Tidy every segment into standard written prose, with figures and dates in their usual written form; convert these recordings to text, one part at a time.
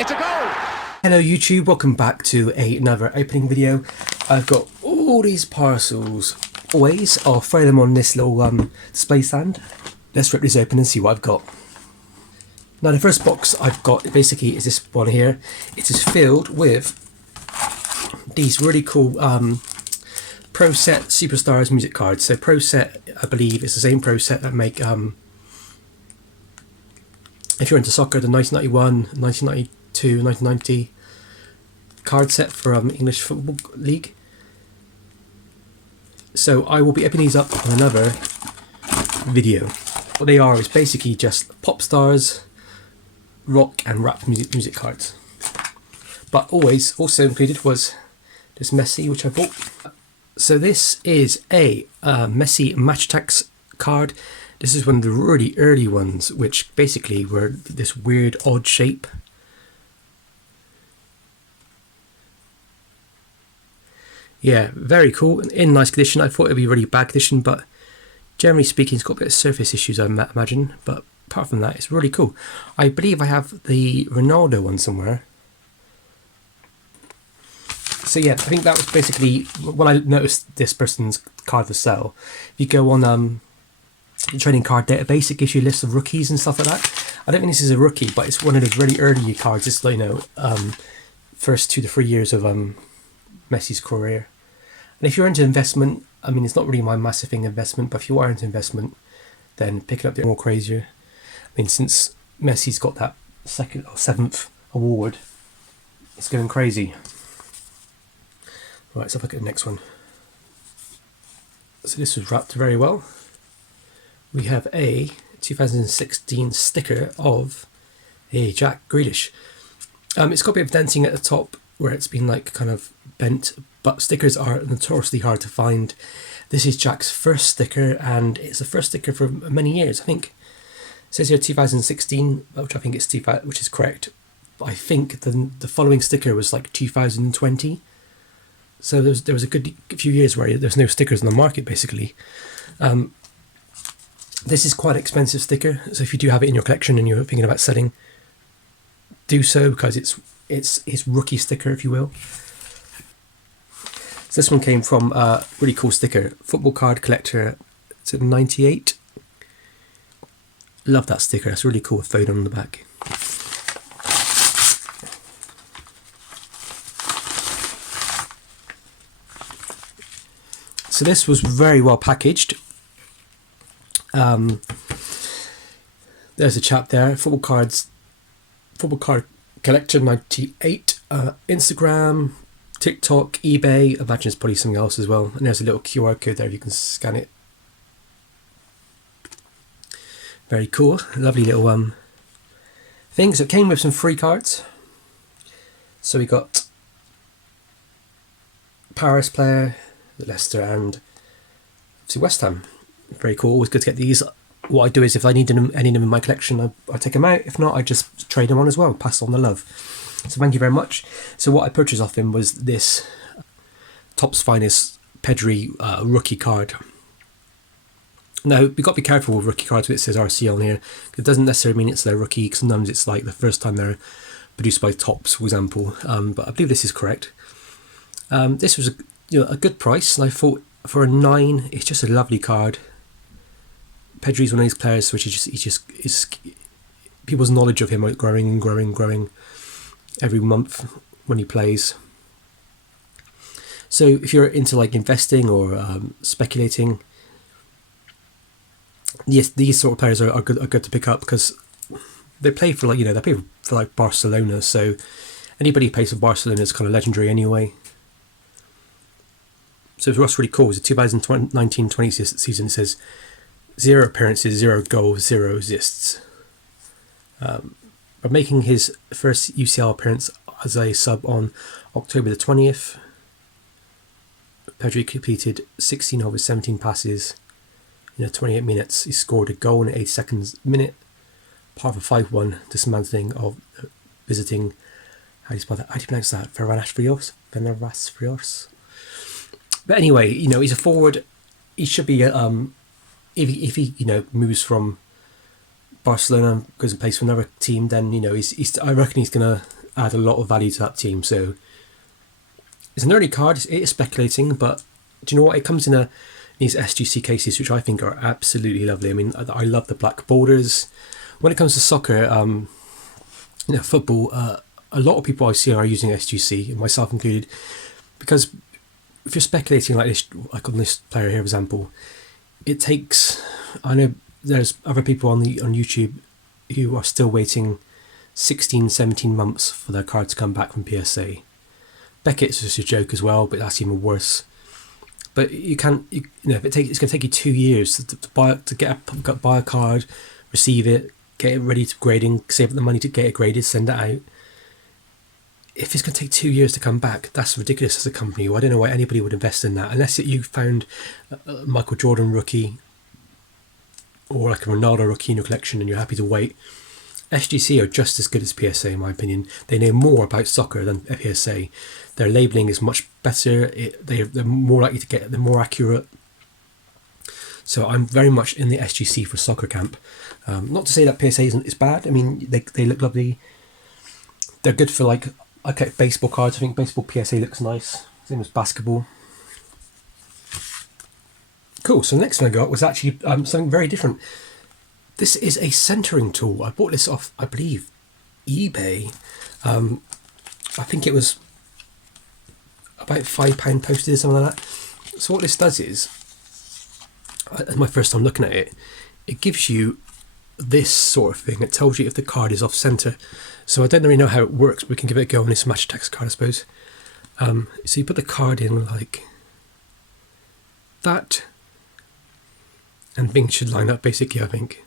It's a goal! Hello YouTube, welcome back to another opening video. I've got all these parcels. Always, I'll throw them on this little display stand. Let's rip this open and see what I've got. Now the first box I've got basically is this one here. It is filled with these really cool Pro Set Superstars music cards. So Pro Set, I believe, is the same Pro Set that make, if you're into soccer, the 1991, 1992, 1990 card set for English Football League. So I will be opening these up on another video. What they are is basically just pop stars, rock and rap music cards. But always also included was this Messi, which I bought. So this is a Messi Match Attacks card. This is one of the really early ones, which basically were this weird odd shape. Yeah, very cool. In nice condition. I thought it would be really bad condition, but generally speaking, it's got a bit of surface issues, I imagine. But apart from that, it's really cool. I believe I have the Ronaldo one somewhere. So yeah, I think that was basically when I noticed this person's card for sale. If you go on the trading card database, it gives you a list of rookies and stuff like that. I don't think this is a rookie, but it's one of those really early cards. It's like, you know, first 2 to 3 years of Messi's career. And if you're into investment, I mean, it's not really my massive thing, investment, but if you are into investment, then picking up the more crazier. I mean, since Messi's got that 2nd or 7th award, it's going crazy. Right, let's have a look at the next one. So this was wrapped very well. We have a 2016 sticker of a Jack Grealish. It's got a bit of denting at the top where it's been like kind of bent, but stickers are notoriously hard to find. This is Jack's first sticker, and it's the first sticker for many years. I think it says here 2016, which I think is which is correct. But I think the following sticker was like 2020. So there was a good few years where there's no stickers on the market, basically. This is quite an expensive sticker, so if you do have it in your collection and you're thinking about selling, do so, because it's his rookie sticker, if you will. So this one came from a really cool sticker, Football Card Collector. It's a 98. Love that sticker. It's really cool with Foden on the back. So this was very well packaged. There's a chap there, Football Card Collector 98, Instagram, TikTok, eBay. I imagine it's probably something else as well. And there's a little QR code there if you can scan it. Very cool, lovely little thing. So it came with some free cards. So we got Paris player, Leicester, and obviously West Ham. Very cool, always good to get these. What I do is if I need any of them in my collection, I take them out. If not, I just trade them on as well, pass on the love. So thank you very much. So what I purchased off him was this Topps Finest Pedri rookie card. Now, you've got to be careful with rookie cards when it says RC on here. It doesn't necessarily mean it's their rookie. Sometimes it's like the first time they're produced by Topps, for example. But I believe this is correct. This was a good price, and I thought for a 9, it's just a lovely card. Pedri's one of these players which is people's knowledge of him are growing and growing and growing every month when he plays. So if you're into like investing or speculating, yes, these sort of players are good to pick up, because they play for they play for like Barcelona. So anybody who plays for Barcelona is kind of legendary anyway. So for us, really cool. It's a 2019-20 season. It says 0 appearances, 0 goals, 0 assists. But making his first UCL appearance as a sub on October the 20th, Pedri completed 16 of his 17 passes in 28 minutes. He scored a goal in the 82nd minute, part of a 5-1 dismantling of visiting, how do you spell that? How do you pronounce that? Ferencváros? But anyway, he's a forward. He should be if he moves from Barcelona, goes and plays for another team, then he's I reckon he's gonna add a lot of value to that team. So it's an early card. It is speculating, but do you know what? It comes in these SGC cases, which I think are absolutely lovely. I mean, I love the black borders. When it comes to soccer, football, a lot of people I see are using SGC, myself included, because if you're speculating like this, like on this player here, for example, it takes. I know there's other people on YouTube who are still waiting 16, 17 months for their card to come back from PSA. Beckett's just a joke as well, but that's even worse. But you can't, if it's going to take you 2 years to buy a card, receive it, get it ready to grading, save up the money to get it graded, send it out. If it's going to take 2 years to come back, that's ridiculous as a company. I don't know why anybody would invest in that, unless you found a Michael Jordan rookie or like a Ronaldo rookie in your collection and you're happy to wait. SGC are just as good as PSA in my opinion. They know more about soccer than PSA. Their labelling is much better. They're more likely to they're more accurate. So I'm very much in the SGC for soccer camp. Not to say that PSA is bad. I mean, they look lovely. They're good for like, okay, baseball cards. I think baseball PSA looks nice. Same as basketball. Cool. So the next one I got was actually something very different. This is a centering tool. I bought this off, I believe, eBay. I think it was about £5 posted or something like that. So what this does is, as my first time looking at it, it gives you this sort of thing. It tells you if the card is off center. So I don't really know how it works, but we can give it a go on this match text card, I suppose. So you put the card in like that, and things should line up basically, I think.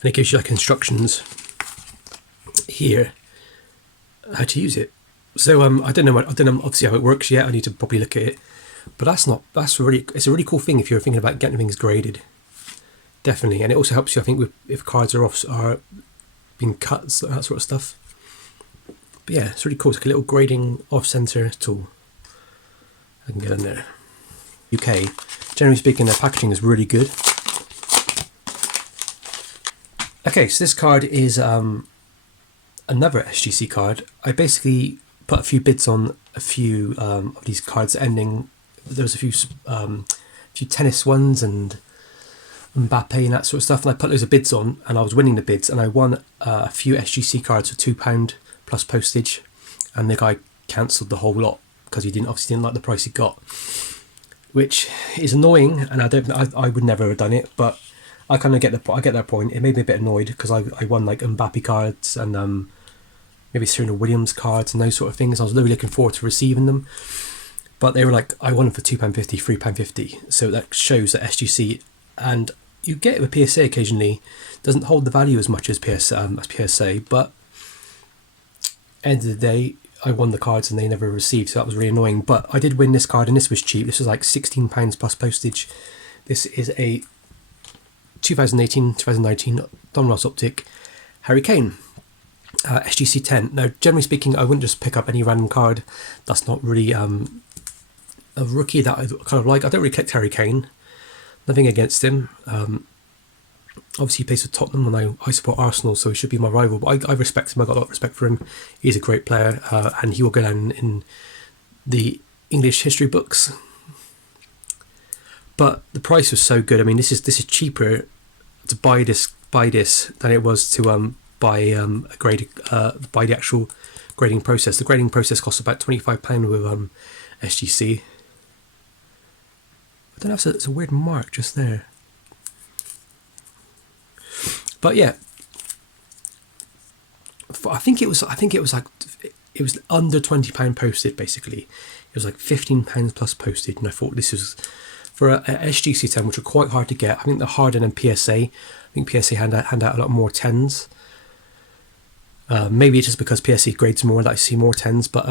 And it gives you like instructions here how to use it. So I don't know obviously how it works yet. I need to probably look at it. But it's a really cool thing if you're thinking about getting things graded. Definitely. And it also helps you, I think, if cards are being cut, that sort of stuff. But yeah, it's really cool. It's like a little grading off-center tool. I can get in there. UK, generally speaking, their packaging is really good. Okay, so this card is another SGC card. I basically put a few bids on a few of these cards ending. There was a few tennis ones and Mbappe and that sort of stuff, and I put loads of bids on, and I was winning the bids, and I won a few SGC cards for £2 plus postage, and the guy cancelled the whole lot because he obviously didn't like the price he got, which is annoying, and I would never have done it, but I kind of get their point. It made me a bit annoyed because I won like Mbappe cards and maybe Serena Williams cards and those sort of things. I was really looking forward to receiving them, but they were like, I won them for £2.50, £3.50. So that shows that SGC, and you get it with PSA occasionally, doesn't hold the value as much as PSA, but end of the day, I won the cards and they never received, so that was really annoying. But I did win this card, and this was cheap. This was like £16 plus postage. This is a 2018-2019 Don Ross Optic Harry Kane, SGC 10. Now, generally speaking, I wouldn't just pick up any random card. That's not really a rookie that I kind of like. I don't really collect Harry Kane. Nothing against him. Obviously, he plays for Tottenham, and I support Arsenal, so he should be my rival. But I respect him. I got a lot of respect for him. He's a great player, and he will go down in the English history books. But the price was so good. I mean, this is cheaper to buy this than it was to buy buy the actual grading process. The grading process costs about £25 with SGC. I don't know if it's a weird mark just there. But yeah, I think it was under £20 posted basically. It was like £15 plus postage, and I thought this was for a SGC 10, which are quite hard to get. I think they're harder than PSA. I think PSA hand out a lot more 10s. Maybe it's just because PSA grades more that I see more 10s, but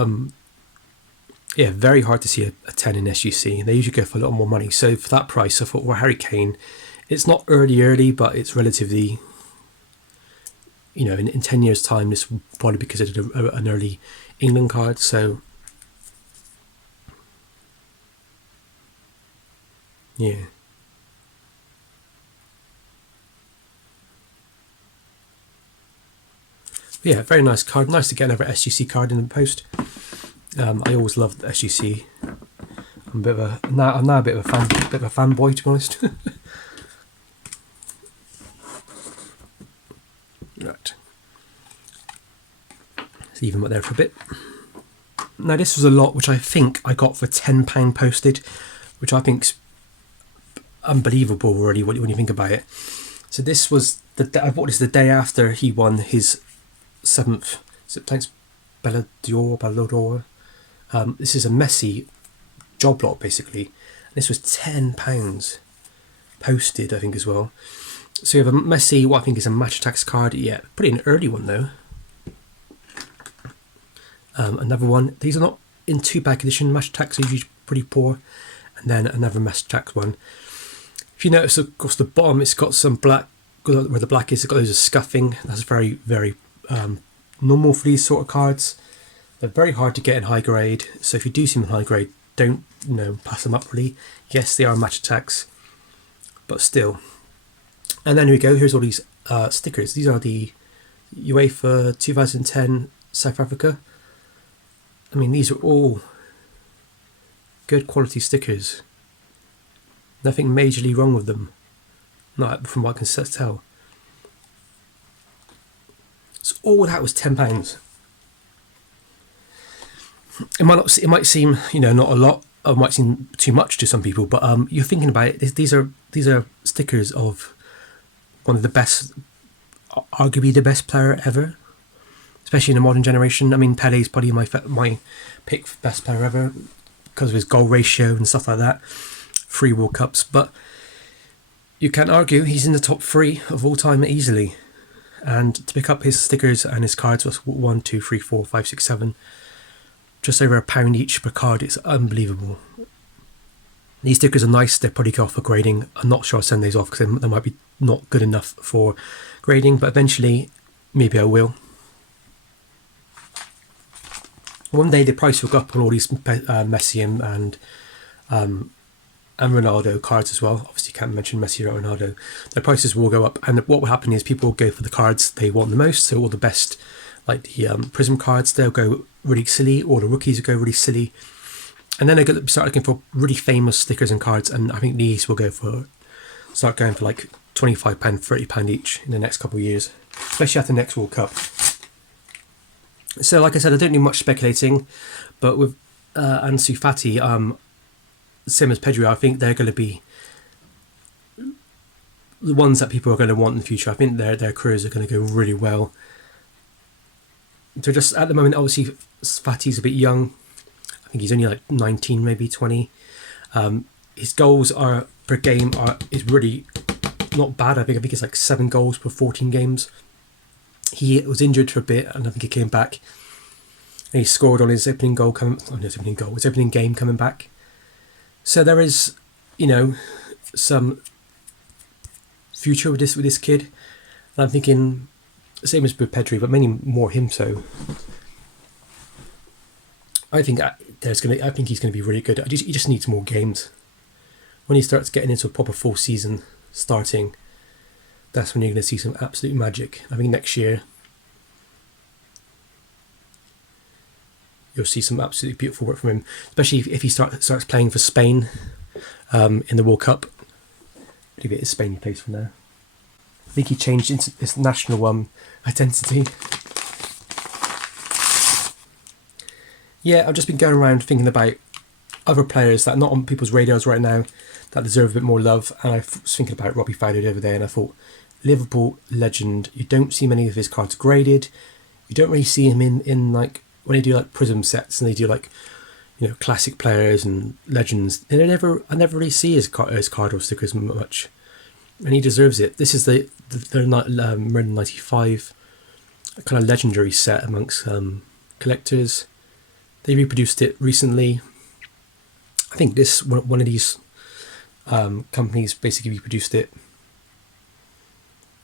yeah, very hard to see a 10 in SGC. They usually go for a lot more money. So for that price, I thought, well, Harry Kane, it's not early, but it's relatively, in 10 years' time, this will probably be considered an early England card. So yeah. Yeah, very nice card. Nice to get another SGC card in the post. I always loved the SGC. I'm now a bit of a fanboy, to be honest. Right. Let's leave them up there for a bit. Now this was a lot which I think I got for £10 posted, which I think's unbelievable already when you think about it. So this was I bought this the day after he won his 7th. Thanks, Ballon d'Or. This is a Messi job lot basically. This was £10 posted, I think, as well. So you have a Messi, what I think is a Match Attacks card. Yeah, pretty an early one though. Another one. These are not in 2-pack edition. Match Attacks are usually pretty poor. And then another Match Attacks one. If you notice across the bottom, it's got some black, where the black is, it's got loads of scuffing. That's very, very normal for these sort of cards. They're very hard to get in high grade. So if you do see them in high grade, don't pass them up really. Yes, they are Match Attacks, but still. And then here we go. Here's all these stickers. These are the UEFA 2010 South Africa. I mean, these are all good quality stickers. Nothing majorly wrong with them, not from what I can tell. So all that was £10. It might seem not a lot. It might seem too much to some people, but you're thinking about it. These are stickers of one of the best, arguably the best player ever, especially in the modern generation. I mean, Pele's probably my pick for best player ever because of his goal ratio and stuff like that. 3 World Cups, but you can't argue he's in the top 3 of all time easily. And to pick up his stickers and his cards was 1, 2, 3, 4, 5, 6, 7, just over £1 each per card. It's unbelievable. These stickers are nice. They're probably go off for grading. I'm not sure I'll send these off because they might be not good enough for grading, but eventually maybe I will. One day the price will go up on all these Messi and Ronaldo cards as well. Obviously, you can't mention Messi or Ronaldo. Their prices will go up, and what will happen is people will go for the cards they want the most. So all the best, like the Prism cards, they'll go really silly, or the rookies will go really silly, and then they'll start looking for really famous stickers and cards. And I think these will start going for like £25, £30 each in the next couple of years, especially after the next World Cup. So, like I said, I don't do much speculating, but with Ansu Fati, same as Pedri, I think they're going to be the ones that people are going to want in the future. I think their careers are going to go really well. So just at the moment, obviously, Fati's a bit young. I think he's only like 19, maybe 20. His goals per game is really not bad. I think it's like 7 goals per 14 games. He was injured for a bit, and I think he came back. And he scored on his opening game coming back. So there is, some future with this kid. And I'm thinking, same as with Pedri, but many more him. So I think he's going to be really good. He just needs more games. When he starts getting into a proper full season starting, that's when you're going to see some absolute magic. I think next year you'll see some absolutely beautiful work from him, especially if he starts playing for Spain in the World Cup. I believe it is Spain he plays for now. I think he changed into his national identity. Yeah, I've just been going around thinking about other players that are not on people's radars right now that deserve a bit more love, and I was thinking about Robbie Fowler the other day, and I thought, Liverpool legend. You don't see many of his cards graded. You don't really see him in like when they do like Prism sets and they do like classic players and legends. And I never really see his card or stickers much, and he deserves it. This is the Merlin 95 kind of legendary set amongst collectors. They reproduced it recently. I think one of these companies basically reproduced it.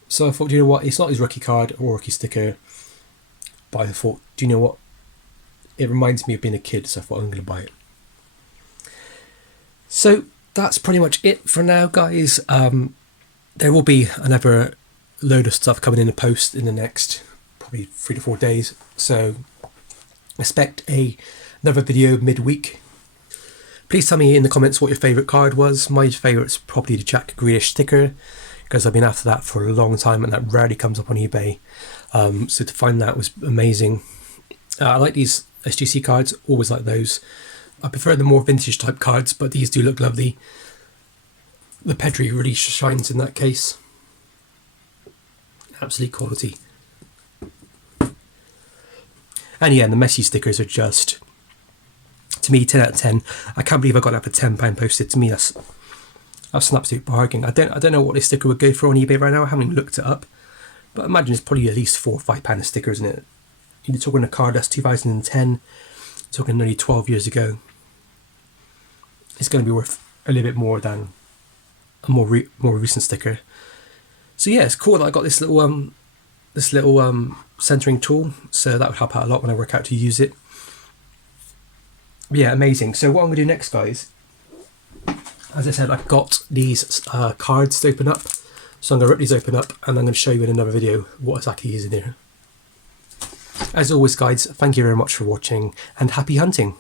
So I thought, do you know what? It's not his rookie card or rookie sticker, but I thought, do you know what? It reminds me of being a kid, so I thought I'm going to buy it. So that's pretty much it for now, guys. There will be another load of stuff coming in the post in the next probably 3 to 4 days. So expect another video midweek. Please tell me in the comments what your favourite card was. My favourite's probably the Jack Grealish sticker, because I've been after that for a long time and that rarely comes up on eBay. So to find that was amazing. I like these SGC cards, always like those. I prefer the more vintage type cards, but these do look lovely. The Pedri really shines in that case. Absolute quality. And yeah, the Messi stickers are just, to me, 10 out of 10. I can't believe I got that for £10 posted. To me, that's an absolute bargain. I don't know what this sticker would go for on eBay right now. I haven't even looked it up, but I imagine it's probably at least £4 or £5 a sticker, isn't it? You're talking a card that's 2010, talking nearly 12 years ago. It's going to be worth a little bit more than a more recent sticker. So yeah, it's cool that I got this little centering tool, so that would help out a lot when I work out to use it. Yeah, amazing. So what I'm going to do next, guys, as I said, I've got these cards to open up, so I'm going to rip these open up and I'm going to show you in another video what exactly is in here. As always, guys, thank you very much for watching and happy hunting.